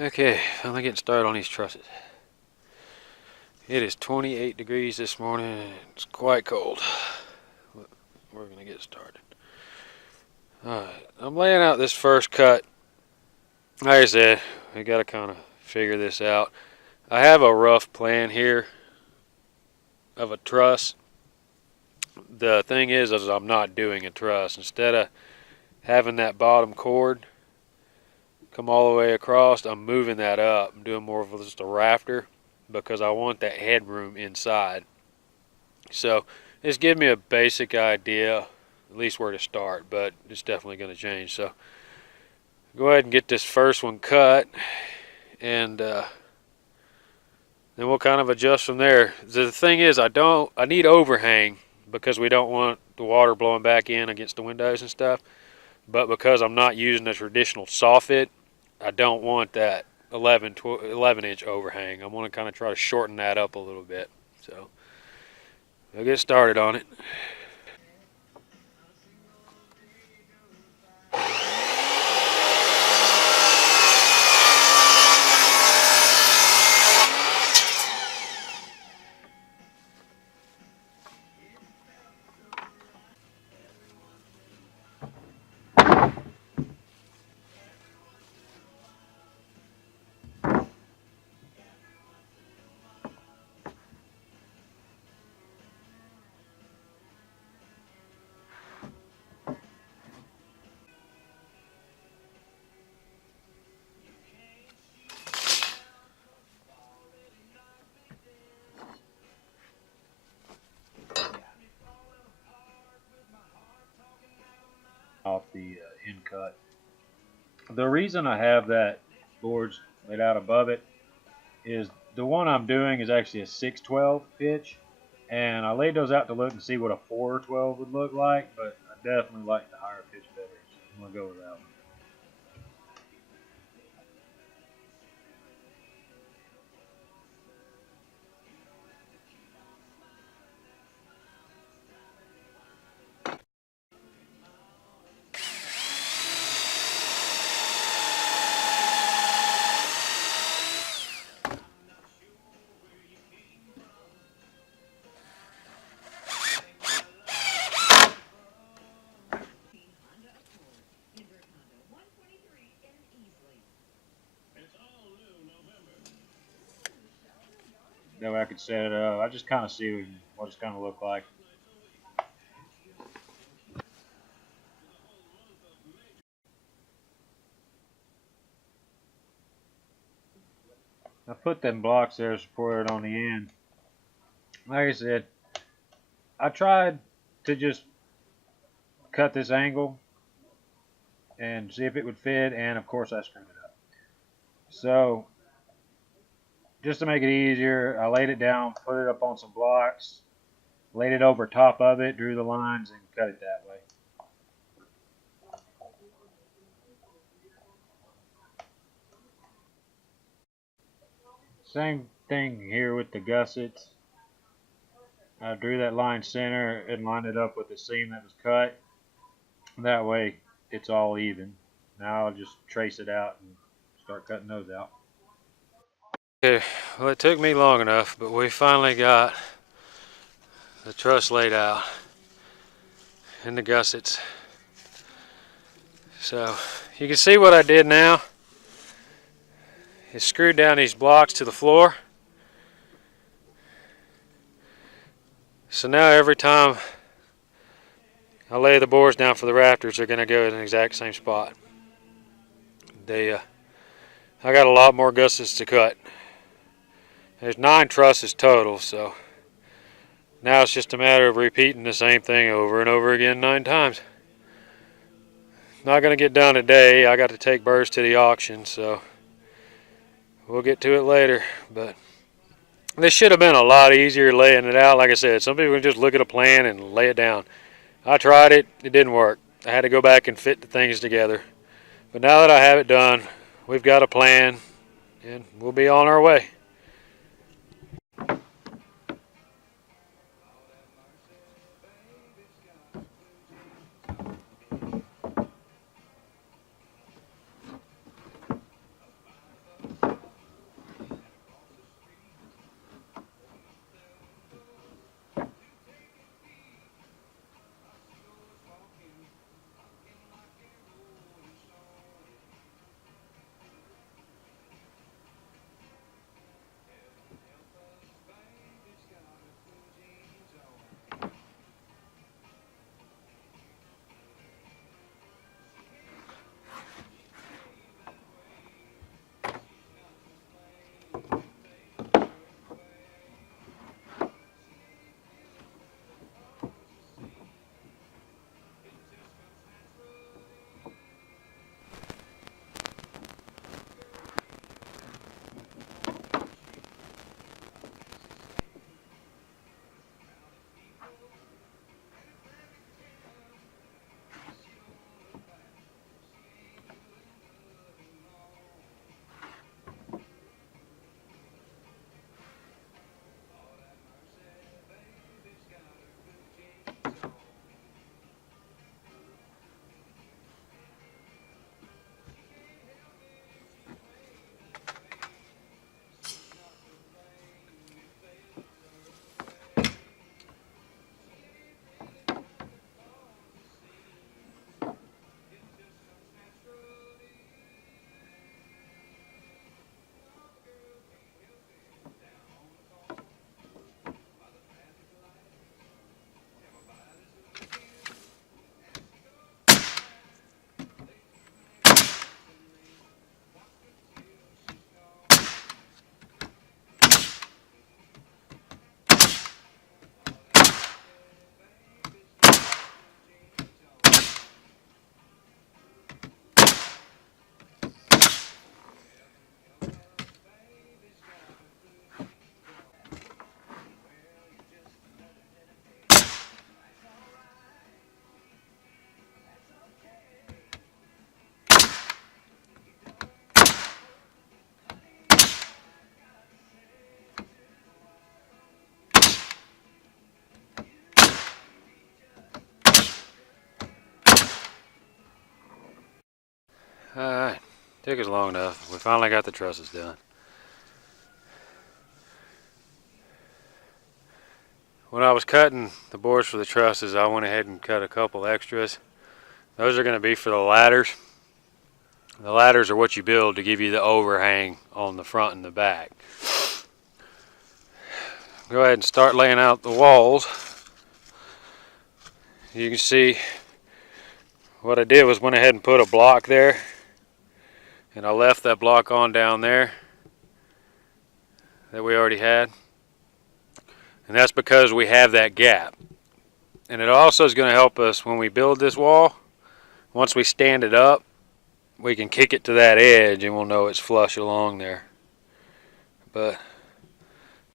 Okay, finally getting started on these trusses. It is 28 degrees this morning. It's quite cold. We're gonna get started. Alright, I'm laying out this first cut. Like I said, we gotta kind of figure this out. I have a rough plan here of a truss. The thing is I'm not doing a truss. Instead of having that bottom cord come all the way across, I'm moving that up. I'm doing more of just a rafter because I want that headroom inside. So this gives me a basic idea, at least where to start, but it's definitely going to change. So go ahead and get this first one cut, and then we'll kind of adjust from there. The thing is, I need overhang because we don't want the water blowing back in against the windows and stuff. But because I'm not using a traditional soffit, I don't want that 11 inch overhang. I want to kind of try to shorten that up a little bit. So we'll get started on it. Off the end cut. The reason I have that boards laid out above it is the one I'm doing is actually a 612 pitch, and I laid those out to look and see what a 412 would look like, but I definitely like the higher pitch better, so I'm gonna go with that one. That way I could set it up. I just kind of see what it's gonna look like. I put them blocks there supported on the end. Like I said, I tried to just cut this angle and see if it would fit, and of course I screwed it up. So just to make it easier, I laid it down, put it up on some blocks, laid it over top of it, drew the lines, and cut it that way. Same thing here with the gussets. I drew that line center and lined it up with the seam that was cut. That way it's all even. Now I'll just trace it out and start cutting those out. Okay, well it took me long enough, but we finally got the truss laid out and the gussets. So you can see what I did now is screwed down these blocks to the floor. So now every time I lay the boards down for the rafters, they're going to go in the exact same spot. I got a lot more gussets to cut. There's 9 trusses total, so now it's just a matter of repeating the same thing over and over again 9 times. Not going to get done today. I got to take birds to the auction, so we'll get to it later. But this should have been a lot easier laying it out. Like I said, some people can just look at a plan and lay it down. I tried it. It didn't work. I had to go back and fit the things together. But now that I have it done, we've got a plan, and we'll be on our way. Took us long enough. We finally got the trusses done. When I was cutting the boards for the trusses, I went ahead and cut a couple extras. Those are going to be for the ladders. The ladders are what you build to give you the overhang on the front and the back. Go ahead and start laying out the walls. You can see what I did was went ahead and put a block there, and I left that block on down there that we already had, and that's because we have that gap. And it also is going to help us when we build this wall. Once we stand it up, we can kick it to that edge and we'll know it's flush along there. But